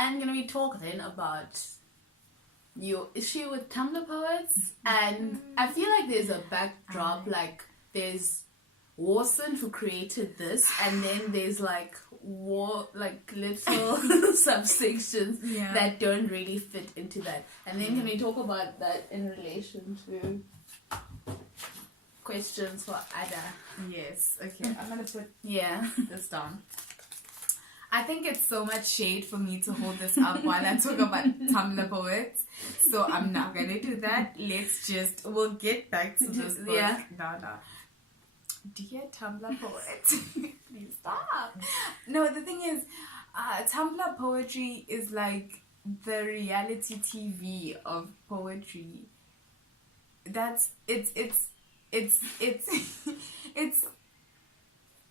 And we talk then about your issue with Tumblr poets, and I feel like there's a backdrop, like there's Warson who created this, and then there's like little subsections that don't really fit into that. And then can we talk about that in relation to questions for Ada? Yes. Okay, I'm gonna put this down. I think it's so much shade for me to hold this up while I talk about Tumblr poets. So I'm not going to do that. We'll get back to this book. Yeah. No. Dear Tumblr poet, please stop. No, the thing is, Tumblr poetry is like the reality TV of poetry. It's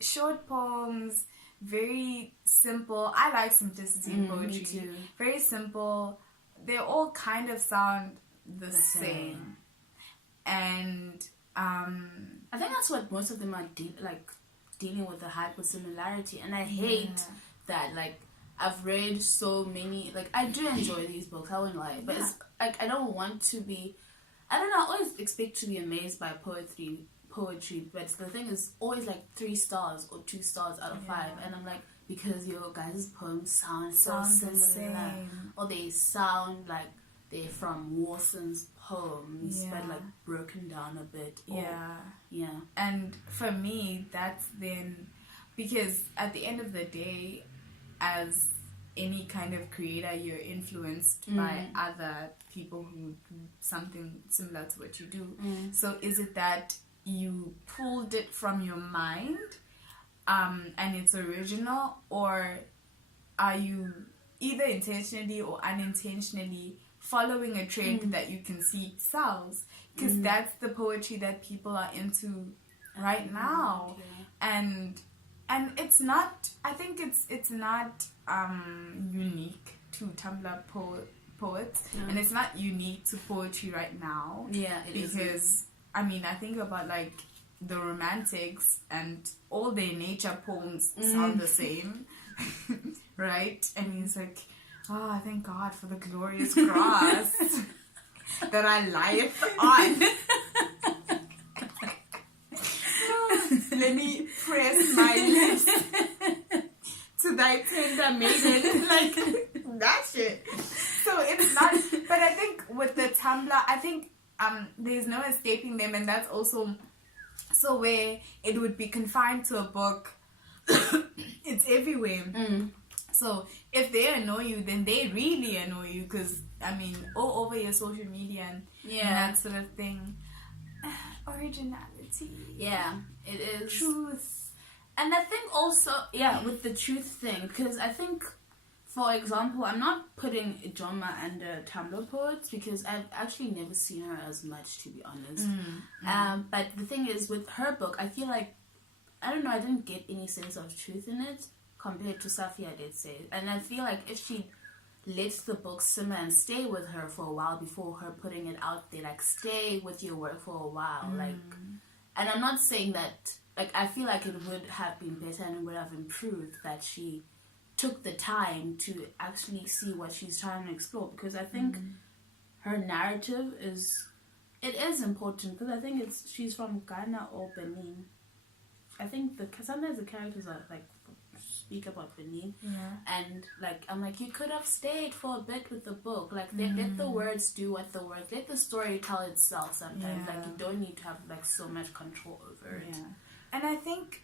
short poems, very simple. I like simplicity in poetry. Me too. Very simple. They all kind of sound the same. And I think that's what most of them are dealing with, the hyper similarity. And I hate that. Like, I've read so many. Like, I do enjoy these books, I won't lie. But it's like, I don't want to be. I don't know. I always expect to be amazed by poetry, but the thing is always like 3 stars or 2 stars out of 5, and I'm like, because your guys' poems sound so similar, or they sound like they're from Warson's poems, but like broken down a bit. And for me, that's then, because at the end of the day, as any kind of creator, you're influenced by other people who do something similar to what you do. So is it that you pulled it from your mind and it's original, or are you either intentionally or unintentionally following a trend that you can see sells? Because that's the poetry that people are into right now. And it's not, I think it's not unique to Tumblr poets, and it's not unique to poetry right now. Because I mean, I think about like the Romantics, and all their nature poems sound the same, right? And he's like, oh, thank God for the glorious grass that I lieth on. Let me press my lips to thy tender maiden, like that shit. So it's not, but I think with the Tumblr, I think there's no escaping them, and that's also so where it would be confined to a book. It's everywhere. So if they annoy you, then they really annoy you, because I mean, all over your social media and that sort of thing. Originality. Yeah, it is. Truth. And I think also, with the truth thing, because I think, for example, I'm not putting Ijeoma under Tumblr poets, because I've actually never seen her as much, to be honest. But the thing is, with her book, I feel like, I don't know, I didn't get any sense of truth in it compared to Safia did say. And I feel like if she lets the book simmer and stay with her for a while before her putting it out there, like, stay with your work for a while, like, and I'm not saying that, like, I feel like it would have been better and it would have improved that she took the time to actually see what she's trying to explore, because I think her narrative is important, because I think she's from Ghana or Benin. I think sometimes the characters are like speak about Benin, and like I'm like, you could have stayed for a bit with the book, like let the words do what the words, let the story tell itself sometimes, like you don't need to have like so much control over it. And I think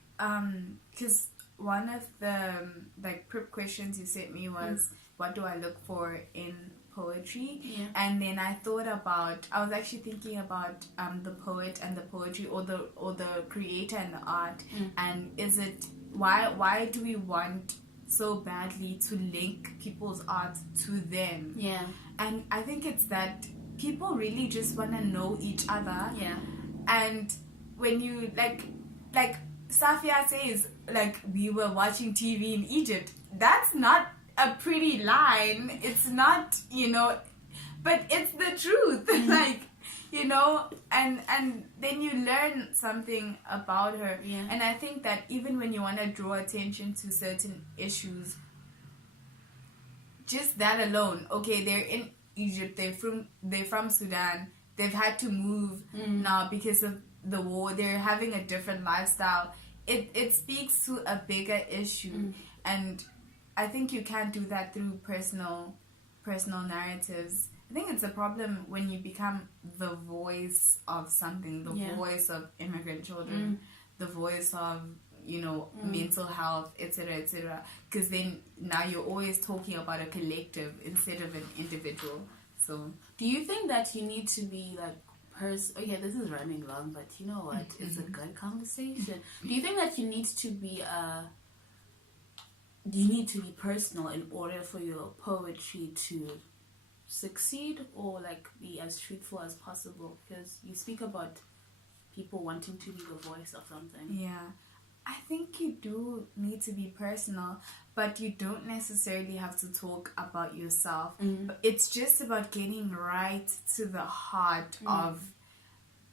because one of the like prep questions you sent me was what do I look for in poetry, and then I was actually thinking about the poet and the poetry, or the creator and the art, and is it why do we want so badly to link people's art to them? And I think it's that people really just want to know each other, and when you like Safia says, like, we were watching TV in Egypt, that's not a pretty line, it's not, but it's the truth. Like, and then you learn something about her. And I think that even when you want to draw attention to certain issues, just that alone. Okay, they're in Egypt. They're from Sudan. They've had to move now because of the war. They're having a different lifestyle. It speaks to a bigger issue, and I think you can't do that through personal narratives. I think it's a problem when you become the voice of something, the voice of immigrant children, the voice of, you know, mental health, etc., etc. Because then now you're always talking about a collective instead of an individual. So, do you think that you need to be like okay, this is running long, but you know what? It's a good conversation. Do you think that you need to be personal in order for your poetry to succeed, or like be as truthful as possible? Because you speak about people wanting to be the voice of something. Yeah, I think you do need to be personal, but you don't necessarily have to talk about yourself. It's just about getting right to the heart of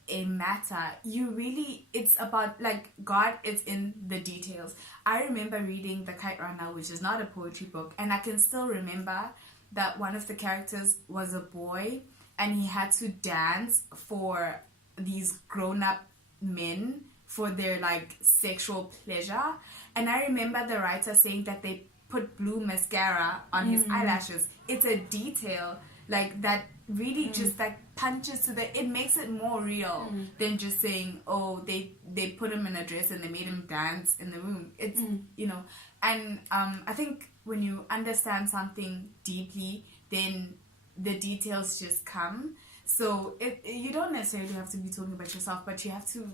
a matter. It's about, like, God is in the details. I remember reading The Kite Runner, which is not a poetry book, and I can still remember that one of the characters was a boy, and he had to dance for these grown-up men for their, like, sexual pleasure. And I remember the writer saying that they put blue mascara on his eyelashes. It's a detail, like, that really just, like, punches to it makes it more real than just saying, oh, they put him in a dress and they made him dance in the room. It's, you know, and I think when you understand something deeply, then the details just come. So you don't necessarily have to be talking about yourself, but you have to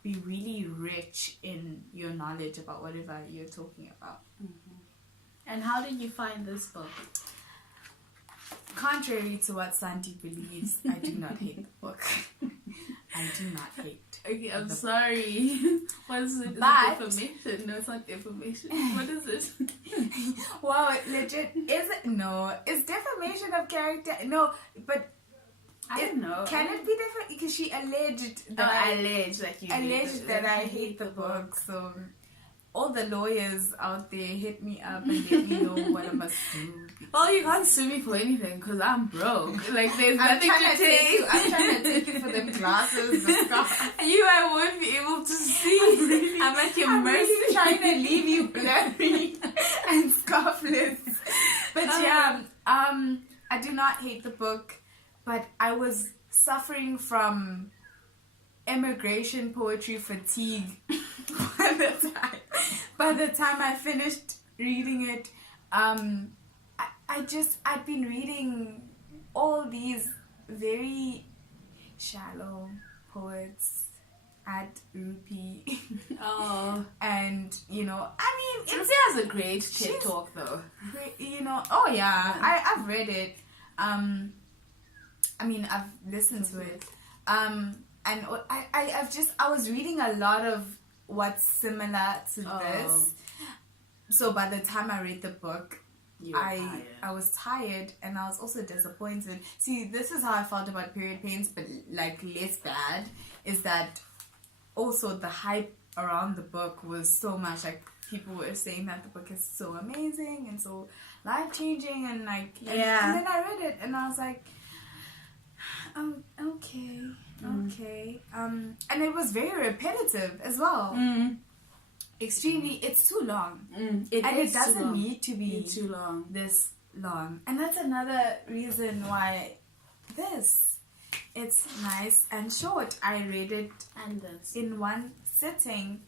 be really rich in your knowledge about whatever you're talking about. And how did you find this book? Contrary to what Santi believes, I do not hate the book. I do not hate. Okay, I'm sorry. What is it? Is it defamation? No, it's not defamation. What is it? Wow, legit. Is it? No. It's defamation of character. No, but I don't know. Can it be different? Because she alleged that I hate the book. So all the lawyers out there hit me up and let me know what I must do. Well, you can't sue me for anything because I'm broke. Like, there's nothing to take. I'm trying to take you for them glasses, the scarf. I won't be able to see. I'm at your mercy. Really trying to leave you blurry and scarfless. But I do not hate the book, but I was suffering from immigration poetry fatigue by the time I finished reading it. I'd been reading all these very shallow poets at Rupi. Oh. And, you know, I mean... Rupi has a great TED talk, though. You know, oh yeah, I've read it. I mean, I've listened to it. And I was reading a lot of what's similar to this. So by the time I read the book, I was tired and I was also disappointed. See, this is how I felt about Period Pains, but like less bad, is that also the hype around the book was so much. Like, people were saying that the book is so amazing and so life-changing, and like, and then I read it and I was like, okay. And it was very repetitive as well. Extremely. It's too long. It doesn't need to be too long. This long. And that's another reason why it's nice and short. I read it in one sitting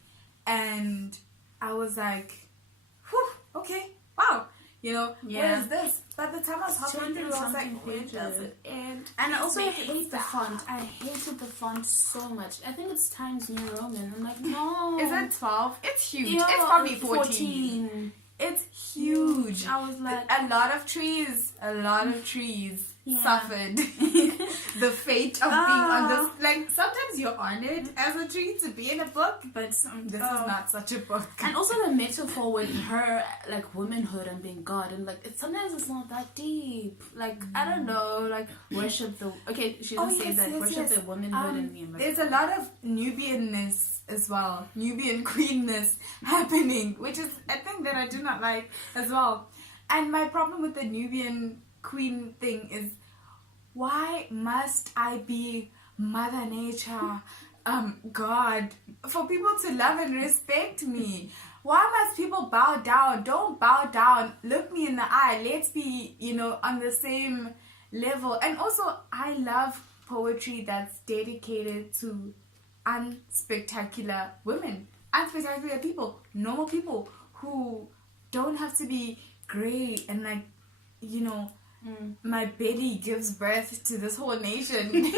and I was like, whew, okay, wow. You know, what is this? By the time I was halfway through, I was like, when does it end? And I also hate the font. I hated the font so much. I think it's Times New Roman. I'm like, no. Is it 12? It's huge. Yeah, it's probably 14. It's huge. I was like... A lot of trees suffered the fate of being on this. Like, sometimes you're honored as a tree to be in a book, but this is not such a book. And also the metaphor with her, like, womanhood and being God, and like, sometimes it's not that deep. Like, I don't know, like, worship the... Okay, she didn't say that. Worship the womanhood and the... There's a lot of Nubianness as well. Nubian queenness happening, which is a thing that I do not like as well. And my problem with the Nubian queen thing is, why must I be Mother Nature, God, for people to love and respect me? Why must people bow down? Don't bow down. Look me in the eye. Let's be, on the same level. And also, I love poetry that's dedicated to unspectacular women, unspectacular people, normal people who don't have to be great and my belly gives birth to this whole nation.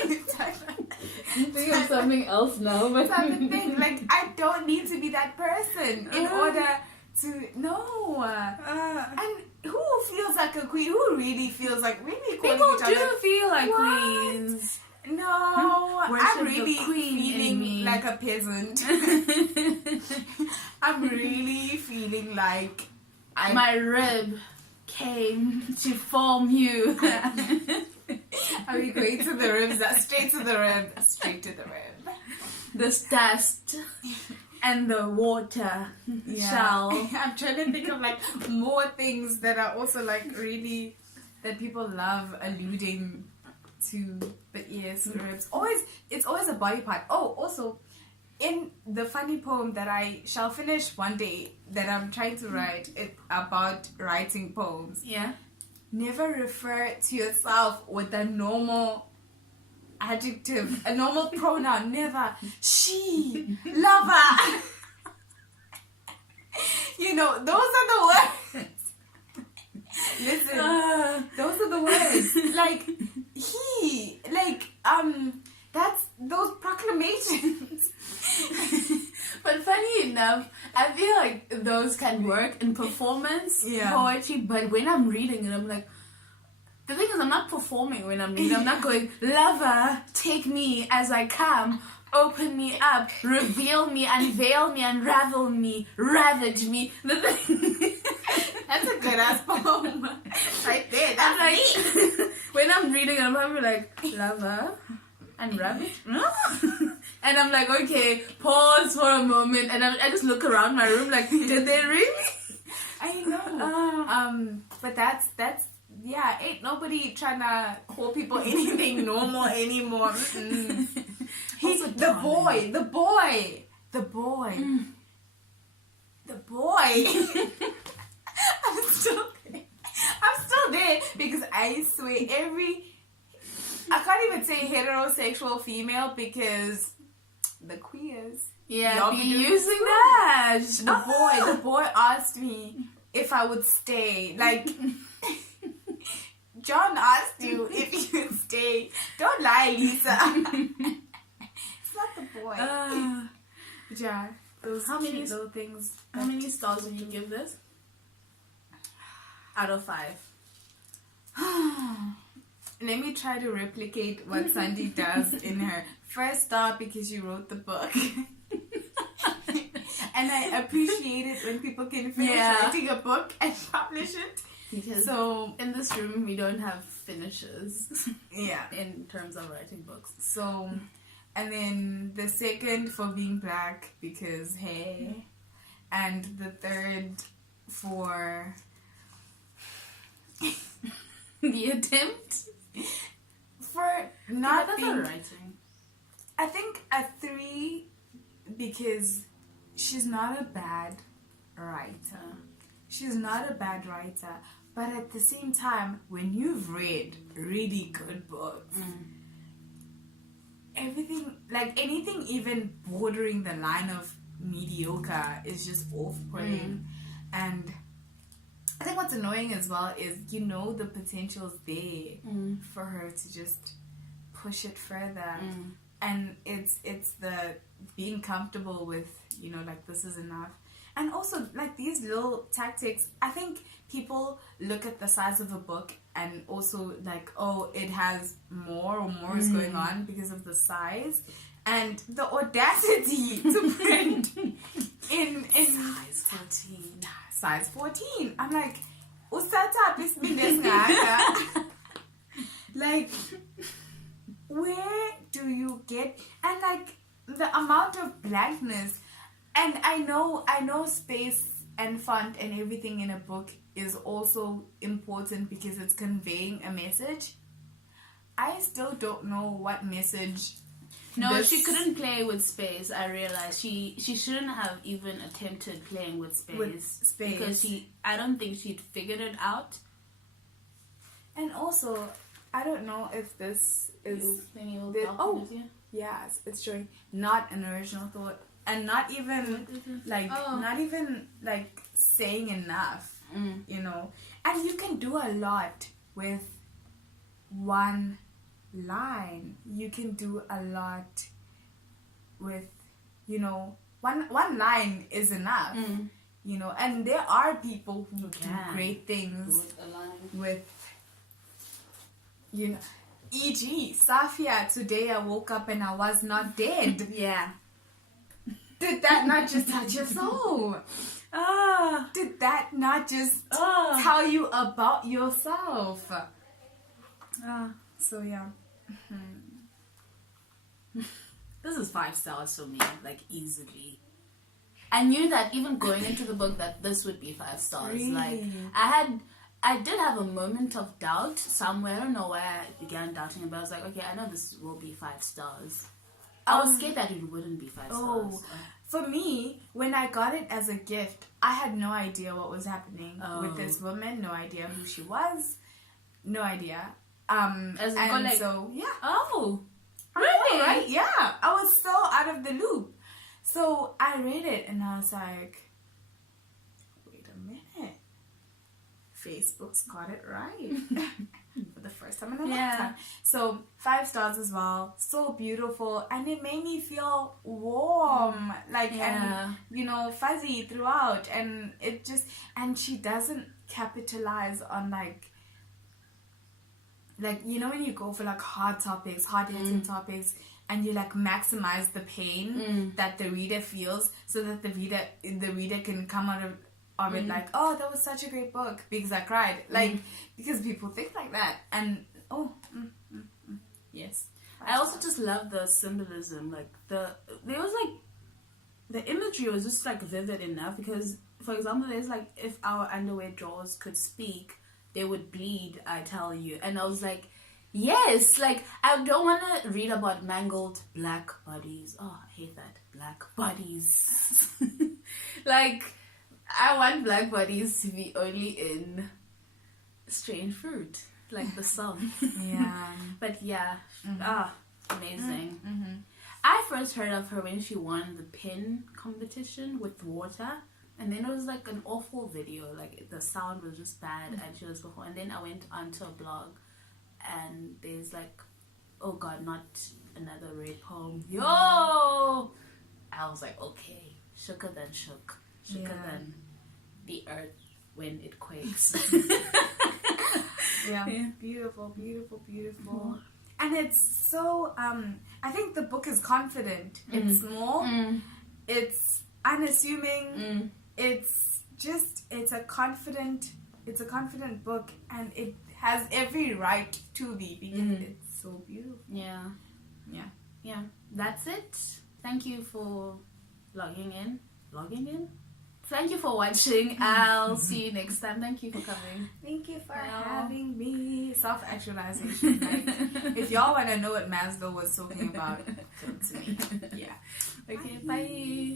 Think of something else now, but type of thing. Like, I don't need to be that person in order to and who feels like a queen? Who really feels like really people each other? do feel like What? queens. No, Worship I'm really the queen in feeling me. like a peasant. I'm really feeling like My rib came to form you. Are we going to the ribs? Straight to the rib. Straight to the rib. The dust and the water shall. I'm trying to think of like more things that are also like really that people love alluding to. But yes, ribs. It's always a body part. Oh, also, in the funny poem that I shall finish one day that I'm trying to write about writing poems. Yeah. Never refer to yourself with a normal adjective, a normal pronoun. Never. She, lover. Those are the words. Listen, those are the words. Like, he, like, that's those proclamations. But funny enough, I feel like those can work in performance poetry, but when I'm reading it, I'm like, the thing is, I'm not performing when I'm reading. I'm not going, lover, take me as I come, open me up, reveal me, unveil me, unravel me, ravage me. The thing That's a good ass poem. Right there. That's like, me. when I'm reading, I'm probably like, lover, and ravage? And I'm like, okay, pause for a moment, and I just look around my room like, did they really? I know. But that's ain't nobody trying to call people anything normal anymore. The boy. I'm still there because I swear I can't even say heterosexual female because the queers. Yeah, be using that. The boy asked me if I would stay. Like, John asked you if you would stay. Don't lie, Lisa. It's not the boy. Yeah, those cute little things. How many stars would you give this? Out of 5. Let me try to replicate what Sandy does in her first star because you wrote the book. And I appreciate it when people can finish writing a book and publish it. Because in this room we don't have finishes. Yeah. In terms of writing books. So, and then the second for being black because hey, and the third for the attempt for not that's being writing. I think a 3 because she's not a bad writer. She's not a bad writer, but at the same time, when you've read really good books, everything, like anything even bordering the line of mediocre is just off-putting. And I think what's annoying as well is, the potential's there for her to just push it further. And it's the being comfortable with, like, this is enough. And also, like, these little tactics, I think people look at the size of a book and also, like, oh, it has more is going on because of the size. And the audacity to print in size 14. Size 14. I'm like, like, where do you get... And, like, the amount of blankness... And I know space and font and everything in a book is also important because it's conveying a message. I still don't know what message. No, she couldn't play with space. I realized she shouldn't have even attempted playing with space. Because I don't think she'd figured it out. And also, I don't know if this is yes, it's showing not an original thought and not even like saying enough, you know. And you can do a lot with one line. You can do a lot with, you know, one line is enough, you know. And there are people who do great things with, you know, e.g. Safia, today I woke up and I was not dead. Yeah. Did that not just touch your soul? Did that not just tell you about yourself? So yeah. This is 5 stars for me, like easily. I knew that even going into the book that this would be 5 stars. Really? Like I did have a moment of doubt somewhere. I don't know why I began doubting, but I was like, okay, I know this will be 5 stars. I was scared that it wouldn't be 5 stars. For me, when I got it as a gift, I had no idea what was happening with this woman. No idea who she was. No idea. So yeah. Oh, really? Right? Yeah. I was so out of the loop. So I read it and I was like, wait a minute. Facebook's got it right. For the first time in a long time. So 5 stars as well. So beautiful. And it made me feel warm. And, you know, fuzzy throughout. And it just, and she doesn't capitalize on like, you know, when you go for like hard topics, hard-hitting topics, and you like maximize the pain that the reader feels, so that the reader can come out of it like, oh, that was such a great book because I cried, like because people think like that, and yes. I also just love the symbolism, like there was like the imagery was just like vivid enough because, for example, there's like, if our underwear drawers could speak, they would bleed, I tell you. And I was like, yes, like, I don't want to read about mangled black bodies. Oh, I hate that. Black bodies. Like, I want black bodies to be only in strange fruit, like the song. Yeah. But yeah, amazing. I first heard of her when she won the pin competition with water. And then it was like an awful video, like the sound was just bad and she was before. And then I went onto a blog and there's like, oh god, not another rape poem. Yo! I was like, okay, shooker than shook. Shooker than the earth when it quakes. Yeah. Beautiful, beautiful, beautiful. And it's so, I think the book is confident. It's small. It's unassuming. It's a confident book, and it has every right to be because it's so beautiful. Yeah. That's it. Thank you for logging in. Thank you for watching. I'll see you next time. Thank you for coming. Thank you for having me. Self-actualization. Like, if y'all want to know what Maslow was talking about, come to me. Yeah. Okay, bye.